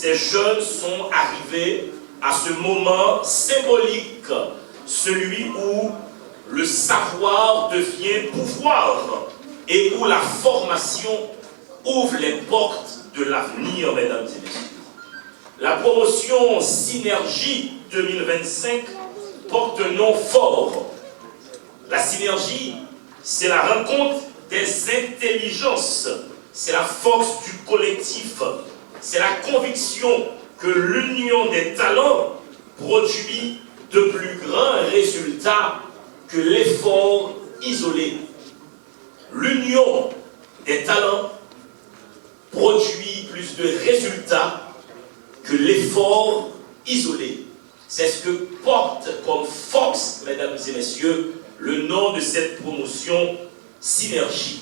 Ces jeunes sont arrivés à ce moment symbolique, celui où le savoir devient pouvoir et où la formation ouvre les portes de l'avenir, mesdames et messieurs. La promotion Synergie 2025 porte un nom fort. La synergie, c'est la rencontre des intelligences, c'est la force du collectif, c'est la conviction que l'union des talents produit de plus grands résultats que l'effort isolé. L'union des talents produit plus de résultats que l'effort isolé. C'est ce que porte comme force, mesdames et messieurs, le nom de cette promotion Synergie.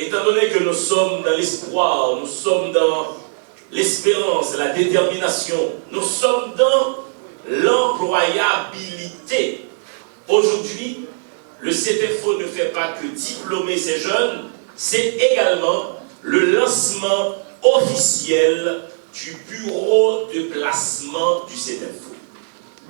Étant donné que nous sommes dans l'espoir, nous sommes dans l'espérance, la détermination, nous sommes dans l'employabilité. Aujourd'hui, le CTFO ne fait pas que diplômer ces jeunes, c'est également le lancement officiel du bureau de placement du CTFO.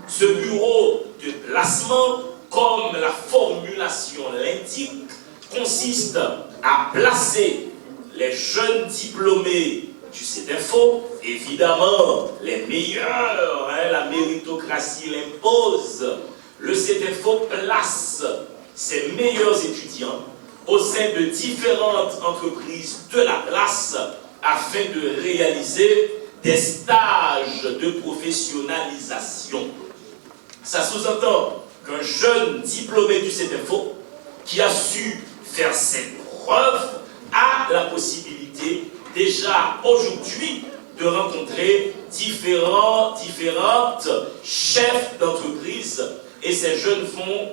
Ce bureau de placement, comme la formulation l'indique, consiste à placer les jeunes diplômés du CTFO, évidemment les meilleurs, la méritocratie l'impose. Le CTFO place ses meilleurs étudiants au sein de différentes entreprises de la place afin de réaliser des stages de professionnalisation. Ça sous-entend qu'un jeune diplômé du CTFO qui a su faire ses preuves a la possibilité déjà aujourd'hui de rencontrer différentes chefs d'entreprise et ces jeunes vont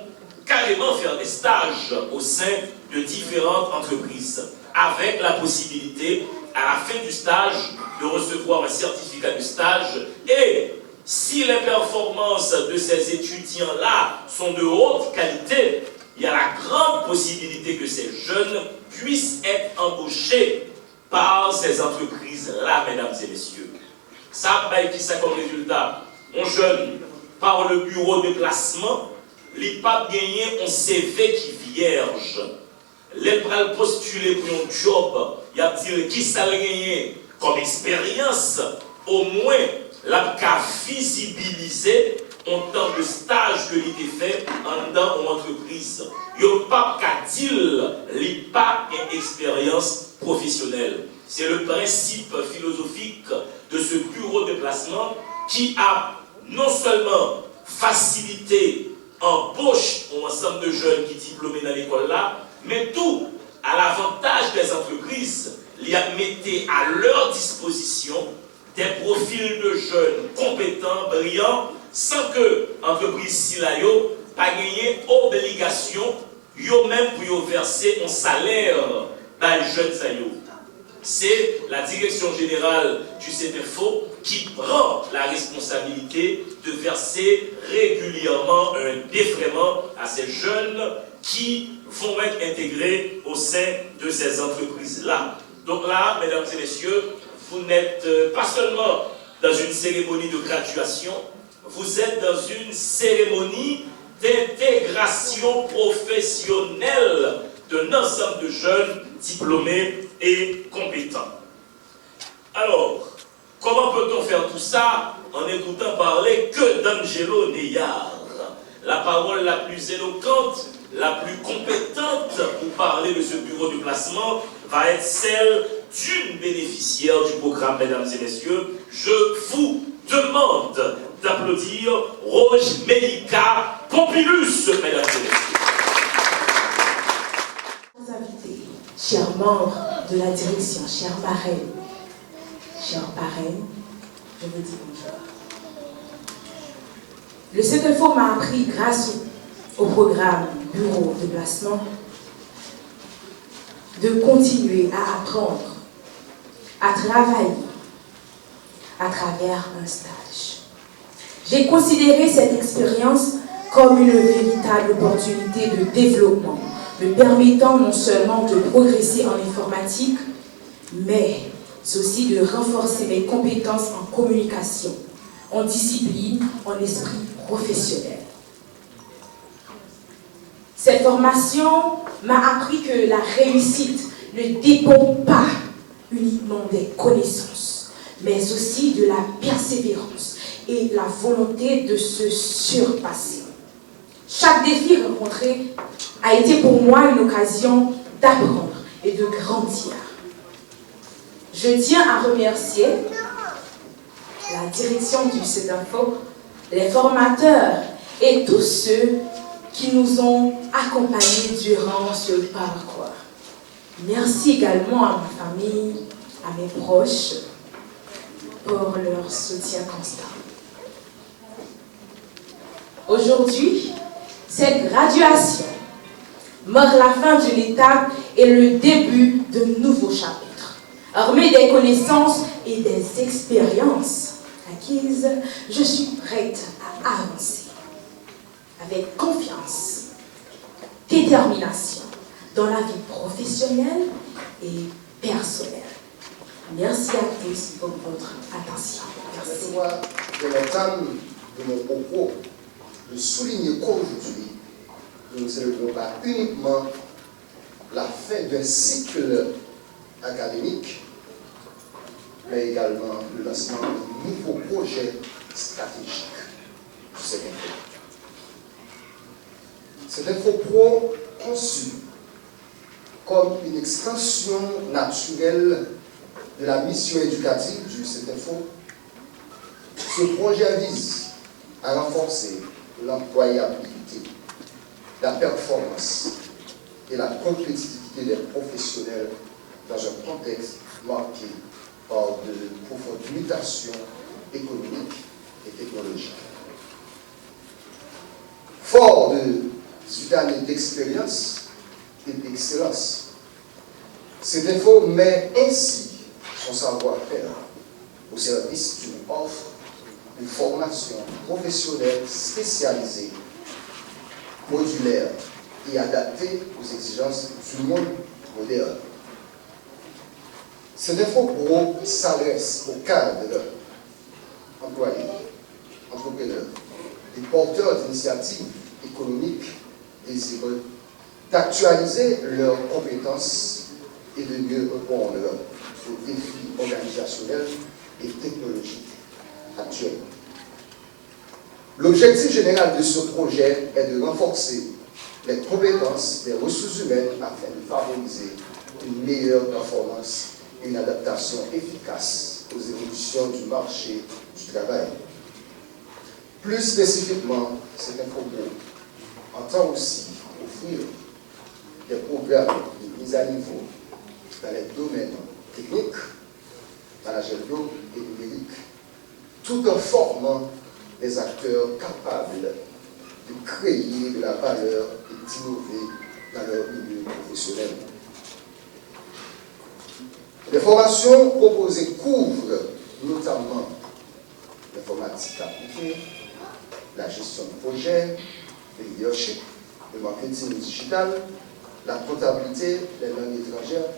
carrément faire des stages au sein de différentes entreprises avec la possibilité à la fin du stage de recevoir un certificat de stage et si les performances de ces étudiants-là sont de haute qualité, il y a la grande possibilité que ces jeunes puissent être embauchés par ces entreprises-là, mesdames et messieurs. Ça va être ça comme résultat. Un jeune, par le bureau de placement, il pas gagner un CV qui vierge. Les pral postuler pour un job, il y a dire qui ça gagner comme expérience, au moins la qu'a visibiliser en temps de stage que l'idée fait dans une entreprise. Il n'y a pas qu'à dire qu'il pas une expérience professionnelle. C'est le principe philosophique de ce bureau de placement qui a non seulement facilité l'embauche au ensemble de jeunes qui sont diplômés dans l'école là, mais tout à l'avantage des entreprises, il a mis à leur disposition des profils de jeunes compétents, brillants, sans que l'entreprise Silayo pas gagné obligation, yo même pour verser un salaire dans les jeunes sayo. c'est la direction générale du CEPEFO qui prend la responsabilité de verser régulièrement un défraiement à ces jeunes qui vont être intégrés au sein de ces entreprises-là. Donc là, mesdames et messieurs, vous n'êtes pas seulement dans une cérémonie de graduation, vous êtes dans une cérémonie d'intégration professionnelle d'un ensemble de jeunes diplômés et compétents. Alors, comment peut-on faire tout ça en écoutant parler que d'Angelo Neillard, la parole la plus éloquente, la plus compétente pour parler de ce bureau de placement va être celle d'une bénéficiaire du programme, mesdames et messieurs. Je vous demande d'applaudir Roge Melika Pompilus, mesdames et messieurs. Chers invités, chers membres de la direction, chers marraines, je vous dis bonjour. Le CEPEFO m'a appris, grâce au programme Bureau de placement, de continuer à apprendre, à travailler à travers un stage. J'ai considéré cette expérience comme une véritable opportunité de développement, me permettant non seulement de progresser en informatique, mais aussi de renforcer mes compétences en communication, en discipline, en esprit professionnel. Cette formation m'a appris que la réussite ne dépend pas uniquement des connaissances, mais aussi de la persévérance et la volonté de se surpasser. Chaque défi rencontré a été pour moi une occasion d'apprendre et de grandir. Je tiens à remercier la direction du CEPEFO, les formateurs et tous ceux qui nous ont accompagnés durant ce parcours. Merci également à ma famille, à mes proches, pour leur soutien constant. Aujourd'hui, cette graduation marque la fin d'une étape et le début de nouveaux chapitres. Armée des connaissances et des expériences acquises, je suis prête à avancer avec confiance, détermination dans la vie professionnelle et personnelle. Merci à tous pour votre attention. Merci. De l'entame de mon propos, de souligner qu'aujourd'hui, nous ne célébrons pas uniquement la fin d'un cycle académique, mais également le lancement de nouveaux projets stratégiques du CEPEFO. CEPEFO conçu comme une extension naturelle de la mission éducative du CEPEFO, ce projet vise à renforcer l'employabilité, la performance et la compétitivité des professionnels dans un contexte marqué par de profondes mutations économiques et technologiques. Fort de 18 années d'expérience et d'excellence, CEPEFO met ainsi son savoir-faire au service d'une offre de formation professionnelle spécialisée, modulaire et adaptée aux exigences du monde moderne. CEPEFO Pro s'adresse aux cadres, employés, entrepreneurs et porteurs d'initiatives économiques désireux d'actualiser leurs compétences et de mieux répondre aux défis organisationnels et technologiques actuels. L'objectif général de ce projet est de renforcer les compétences des ressources humaines afin de favoriser une meilleure performance et une adaptation efficace aux évolutions du marché du travail. Plus spécifiquement, CEPEFO entend aussi offrir des programmes de mise à niveau dans les domaines techniques, managériaux et numériques, tout en formant des acteurs capables de créer de la valeur et d'innover dans leur milieu professionnel. Les formations proposées couvrent notamment l'informatique appliquée, la gestion de projet, le leadership, le marketing digital, la comptabilité, les langues étrangères,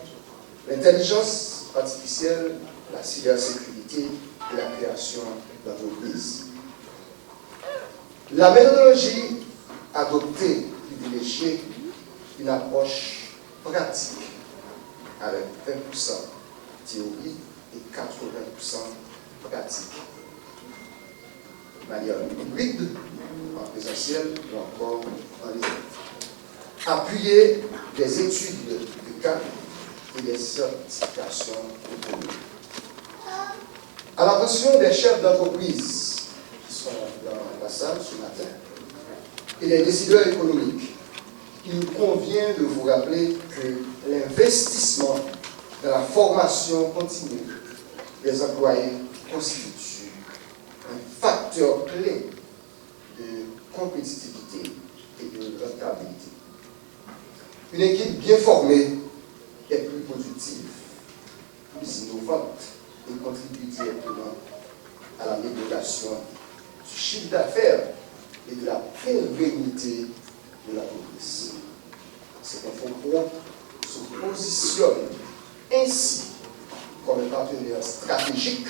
l'intelligence artificielle, la cybersécurité et la création d'entreprises. La méthodologie adoptée privilégie une approche pratique avec 20% théorie et 80% pratique. De manière hybride, en présentiel ou encore en ligne. Appuyer des études de cas et des certifications autonomes. À l'attention des chefs d'entreprise qui sont dans la salle ce matin et des décideurs économiques, il convient de vous rappeler que l'investissement dans la formation continue des employés constitue un facteur clé de compétitivité et de rentabilité. Une équipe bien formée est plus productive, plus innovante et contribue directement à la l'amélioration du chiffre d'affaires et de la pérennité de l'entreprise. Cet Infopro se positionne ainsi comme un partenaire stratégique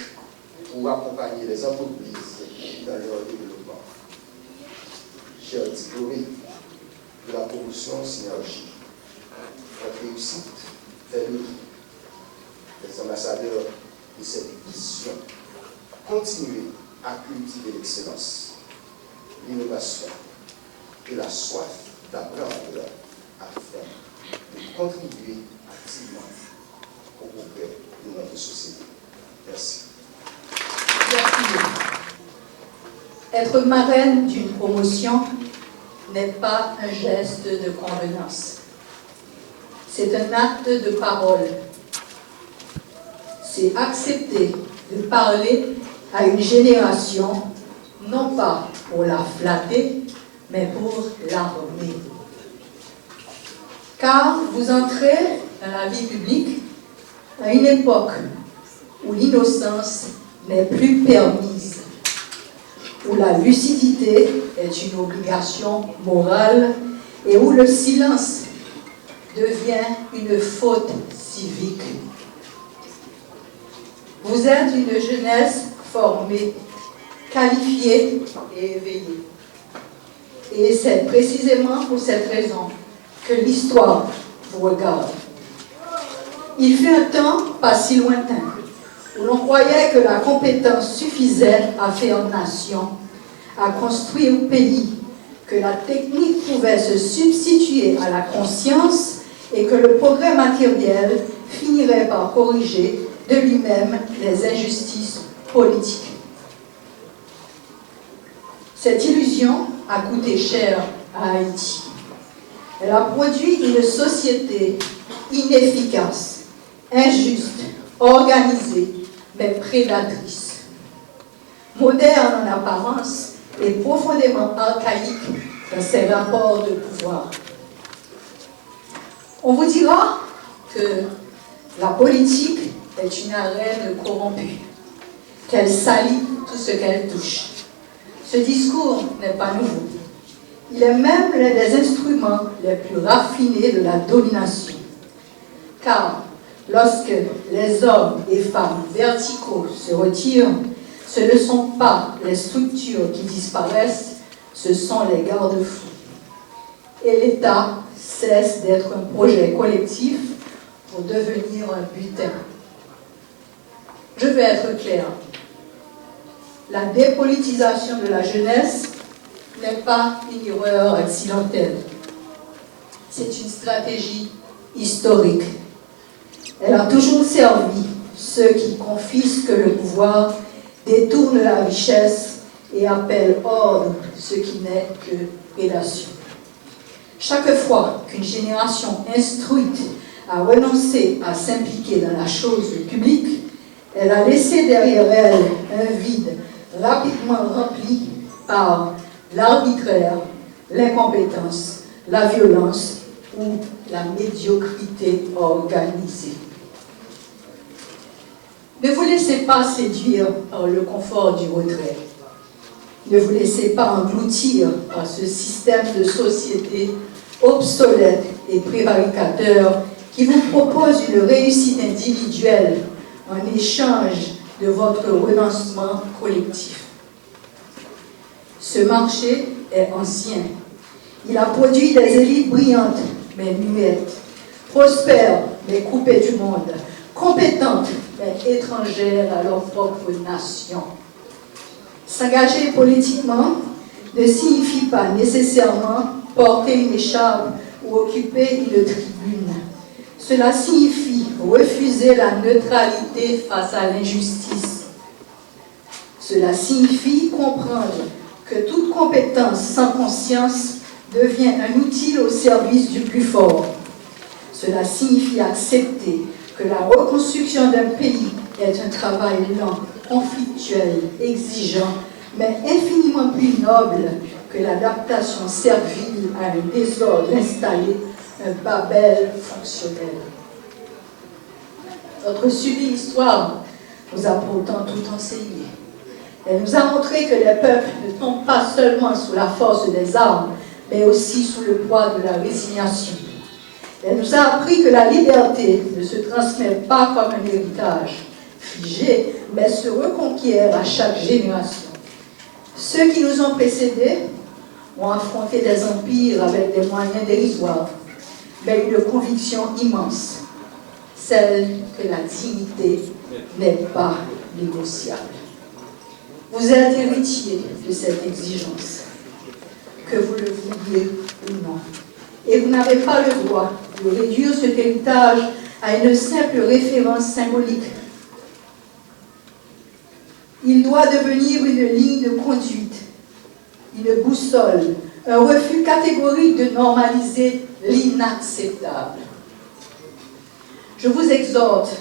pour accompagner les entreprises dans leur développement. Chers diplômés de la promotion Synergie, votre réussite fait le les ambassadeurs de cette vision. Continuez à cultiver l'excellence, l'innovation et la soif d'apprendre afin de contribuer activement au progrès de notre société. Merci. Être marraine d'une promotion n'est pas un geste de convenance. C'est un acte de parole. C'est accepter de parler à une génération, non pas pour la flatter, mais pour l'armer. Car vous entrez dans la vie publique à une époque où l'innocence n'est plus permise, où la lucidité est une obligation morale et où le silence devient une faute civique. Vous êtes une jeunesse formée, qualifiée et éveillée. Et c'est précisément pour cette raison que l'histoire vous regarde. Il fut un temps pas si lointain où l'on croyait que la compétence suffisait à faire nation, à construire pays, que la technique pouvait se substituer à la conscience et que le progrès matériel finirait par corriger de lui-même les injustices politiques. Cette illusion a coûté cher à Haïti. Elle a produit une société inefficace, injuste, organisée, mais prédatrice. Moderne en apparence et profondément archaïque dans ses rapports de pouvoir. On vous dira que la politique est une arène corrompue, qu'elle salit tout ce qu'elle touche. Ce discours n'est pas nouveau. Il est même l'un des instruments les plus raffinés de la domination. Car lorsque les hommes et femmes verticaux se retirent, ce ne sont pas les structures qui disparaissent, ce sont les garde-fous. Et l'État cesse d'être un projet collectif pour devenir un butin. Je vais être clair. La dépolitisation de la jeunesse n'est pas une erreur accidentelle. C'est une stratégie historique. Elle a toujours servi ceux qui confisquent le pouvoir, détournent la richesse et appellent ordre ce qui n'est que prédation. Chaque fois qu'une génération instruite a renoncé à s'impliquer dans la chose publique, elle a laissé derrière elle un vide rapidement rempli par l'arbitraire, l'incompétence, la violence ou la médiocrité organisée. Ne vous laissez pas séduire par le confort du retrait. Ne vous laissez pas engloutir par ce système de société obsolète et prévaricateur qui vous propose une réussite individuelle en échange de votre renoncement collectif. Ce marché est ancien. Il a produit des élites brillantes, mais muettes, prospères, mais coupées du monde, compétentes, mais étrangères à leur propre nation. S'engager politiquement ne signifie pas nécessairement porter une écharpe ou occuper une tribune. Cela signifie refuser la neutralité face à l'injustice. Cela signifie comprendre que toute compétence sans conscience devient un outil au service du plus fort. Cela signifie accepter que la reconstruction d'un pays est un travail lent, conflictuel, exigeant, mais infiniment plus noble que l'adaptation servile à un désordre installé, un Babel fonctionnel. Notre sublime histoire nous a pourtant tout enseigné. Elle nous a montré que les peuples ne tombent pas seulement sous la force des armes, mais aussi sous le poids de la résignation. Elle nous a appris que la liberté ne se transmet pas comme un héritage figé, mais se reconquiert à chaque génération. Ceux qui nous ont précédés ont affronté des empires avec des moyens dérisoires, mais une conviction immense, celle que la dignité n'est pas négociable. Vous êtes héritiers de cette exigence, que vous le vouliez ou non. Et vous n'avez pas le droit de réduire cet héritage à une simple référence symbolique. Il doit devenir une ligne de conduite, une boussole, un refus catégorique de normaliser l'inacceptable. Je vous exhorte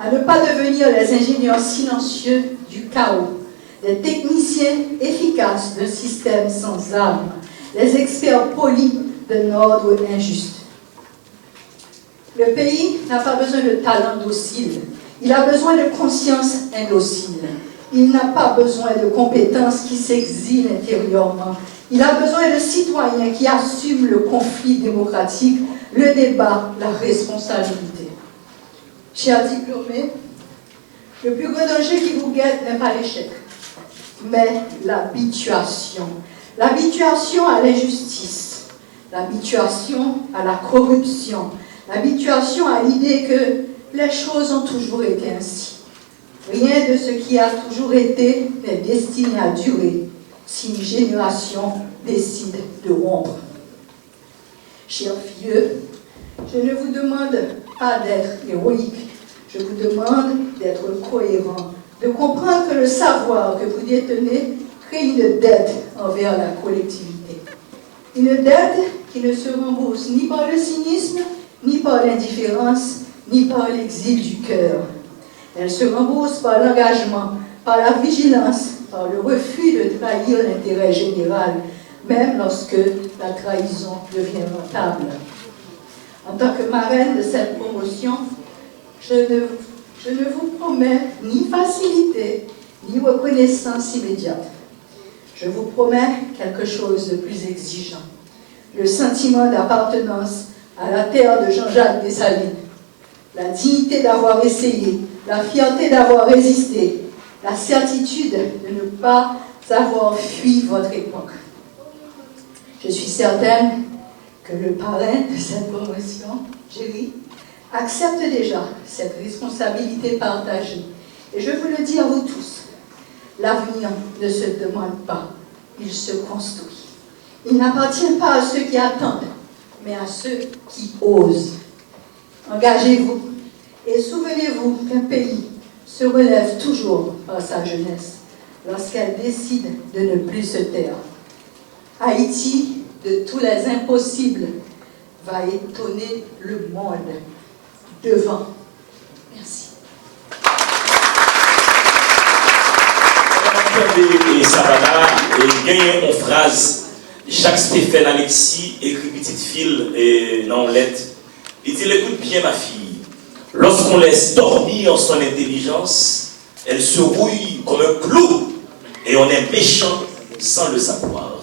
à ne pas devenir les ingénieurs silencieux du chaos, les techniciens efficaces d'un système sans âme, les experts polis d'un ordre injuste. Le pays n'a pas besoin de talent docile, il a besoin de conscience indocile. Il n'a pas besoin de compétences qui s'exilent intérieurement. Il a besoin de citoyens qui assument le conflit démocratique, le débat, la responsabilité. Chers diplômés, le plus gros danger qui vous guette n'est pas l'échec, mais l'habituation. L'habituation à l'injustice, l'habituation à la corruption, l'habituation à l'idée que les choses ont toujours été ainsi. Rien de ce qui a toujours été n'est destiné à durer si une génération décide de rompre. Chers filles, je ne vous demande pas d'être héroïque, je vous demande d'être cohérent, de comprendre que le savoir que vous détenez crée une dette envers la collectivité. Une dette qui ne se rembourse ni par le cynisme, ni par l'indifférence, ni par l'exil du cœur. Elle se rembourse par l'engagement, par la vigilance, par le refus de trahir l'intérêt général, même lorsque la trahison devient rentable. En tant que marraine de cette promotion, je ne vous promets ni facilité, ni reconnaissance immédiate. Je vous promets quelque chose de plus exigeant. Le sentiment d'appartenance à la terre de Jean-Jacques Dessalines, la dignité d'avoir essayé, la fierté d'avoir résisté, la certitude de ne pas avoir fui votre époque. Je suis certaine que le parrain de cette promotion, Jerry, accepte déjà cette responsabilité partagée. Et je vous le dis à vous tous, l'avenir ne se demande pas, il se construit. Il n'appartient pas à ceux qui attendent, mais à ceux qui osent. Engagez-vous et souvenez-vous qu'un pays se relève toujours par sa jeunesse lorsqu'elle décide de ne plus se taire. Haïti, de tous les impossibles, va étonner le monde devant. Merci. Et Savannah, et gagne en phrase, Jacques-Stéphane Alexis écrit petite fille et non lettre. Il dit, écoute bien ma fille, Lorsqu'on laisse dormir son intelligence, elle se rouille comme un clou et on est méchant sans le savoir.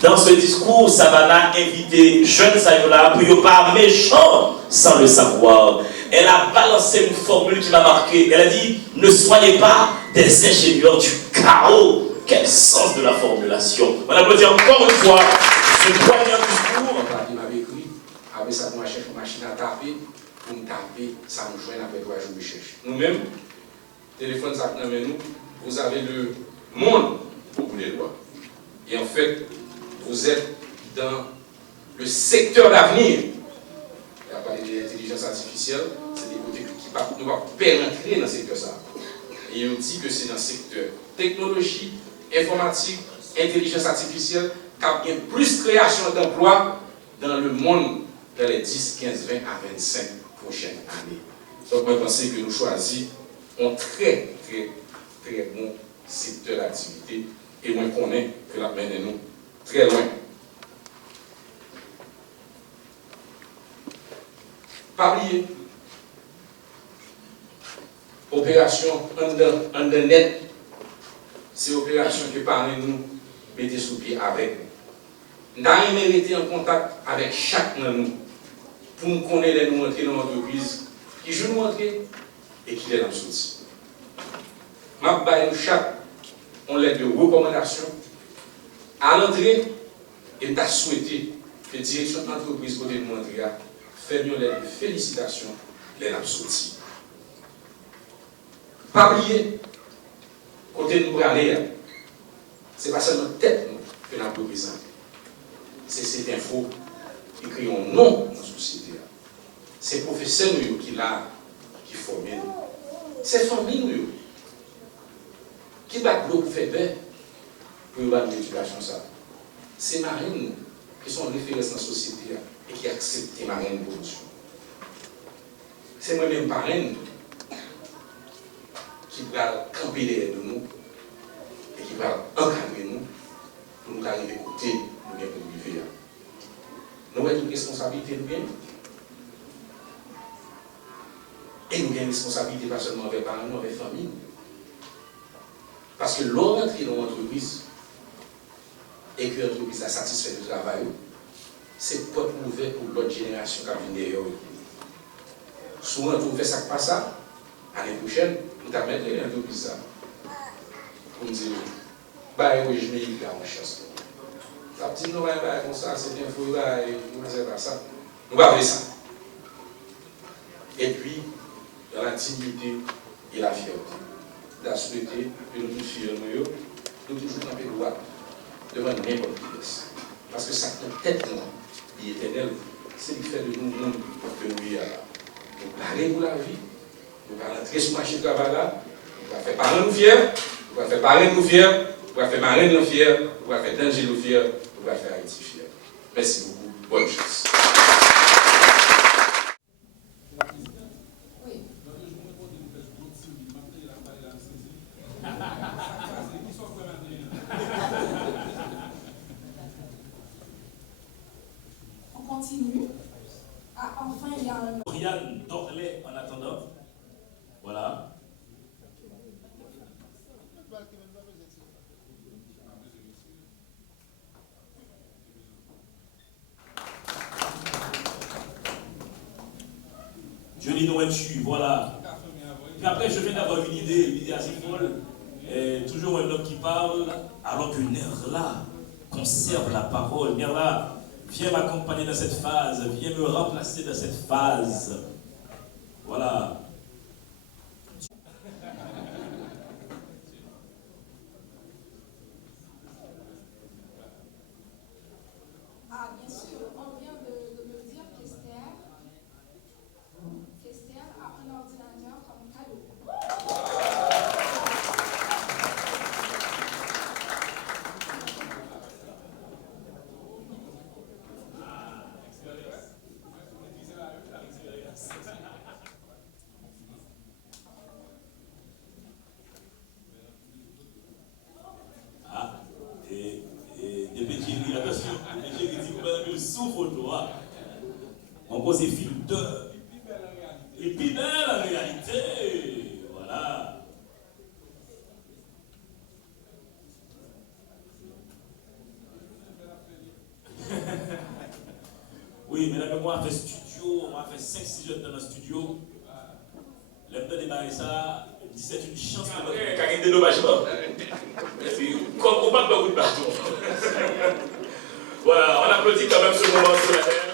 Dans ce discours, Savannah invité jeune Sayola pour ne pas méchant sans le savoir. Elle a balancé une formule qui m'a marqué. Elle a dit, ne soyez pas des ingénieurs du chaos. Quel sens de la formulation. On applaudit encore une fois ce poignant discours. Il m'avait écrit, avec ça, moi, chef machine à taper, pour me taper, ça me joint après 3 jours de recherche. Nous-mêmes, téléphone, ça nous, vous avez le monde au bout des doigts. Et en fait, vous êtes dans le secteur d'avenir. Il a parlé de l'intelligence artificielle, c'est des côtés qui nous va pénétrer dans le secteur ça. Et on dit que c'est dans le secteur technologie, informatique, intelligence artificielle, qui a plus de création d'emplois dans le monde dans les 10, 15, 20 à 25 prochaines années. Donc, moi, je pense que nous choisissons un très, très, très bon secteur d'activité et moi, je connais que la mène nous très loin. Pas oublier. Opération under net, c'est opération que parmi nous mettez sous pied avec nous. Nous avons été en contact avec chaque de nous pour nous connaître nous entrer dans l'entreprise qui joue nous entrer et qui est dans le soutien. Je nous chaque on l'aide de recommandation à l'entrée et t'as souhaité que la direction de l'entreprise côté de nous entrer fait mieux l'aide de félicitations les n'a sorti. Pas oublier, côté de nous aller, ce n'est pas seulement tête que nous avons représenté. C'est cette info qui crée un nom dans la société. C'est professeurs qui forment nous. C'est famille nous. Qui bat l'eau pour faire bien pour évaluer l'éducation. C'est marines qui sont en référence dans la société et qui acceptent les marines pour nous. C'est moi-même marine qui va camper derrière de nous et qui va encadrer nous pour nous arriver à côté de nous pour vivre. Nous avons une responsabilité de bien. Et nous avons une responsabilité pas seulement avec les parents, mais avec la famille. Parce que l'on entre dans l'entreprise et que l'entreprise a satisfait du travail, c'est pas ouvert pour l'autre génération qui vient derrière. Souvent, vous faites ça pas ça, l'année prochaine, vous t'amènerez l'entreprise ça. Pour me dire, bah, oui, je m'y en chasse. La petite nous va comme ça, c'est bien fou, bah, nous ne pas ça. Nous va faire ça. Et puis, dans la dignité et la fierté. La souhaité que nous tous fiers nous toujours camper droit devant n'importe qui. Parce que ça notre tête qui est éternelle, c'est ce qui fait de nous que nous parler pour la vie, nous allons entrer sur le marché de travail là, nous allons faire parler nous fiers, nous allons faire parler nous fiers, nous allons faire marrer nous fiers, nous allons faire danger nous fiers, nous allons faire Haïti fiers. Merci beaucoup, bonne chance. Continue. Ah, enfin, il y a un... Brian Dorlet en attendant. Voilà. Johnny Noëtu, voilà. Puis après, je viens d'avoir une idée assez folle. Toujours un homme qui parle, alors que Nerla conserve la parole. Nerla, viens m'accompagner dans cette phase, viens me remplacer dans cette phase. Voilà. Ah, bien sûr, on vient de me dire qu'Esther a un ordinateur comme cadeau. Oui, mesdames et moi, on a fait studio, on a fait 5-6 jeunes dans le studio. L'aime de démarrer ça, c'est une chance de notre. Quand il y a des dédommagements. Comme on parle beaucoup de bâton. Voilà, on applaudit quand même ce moment sur la terre.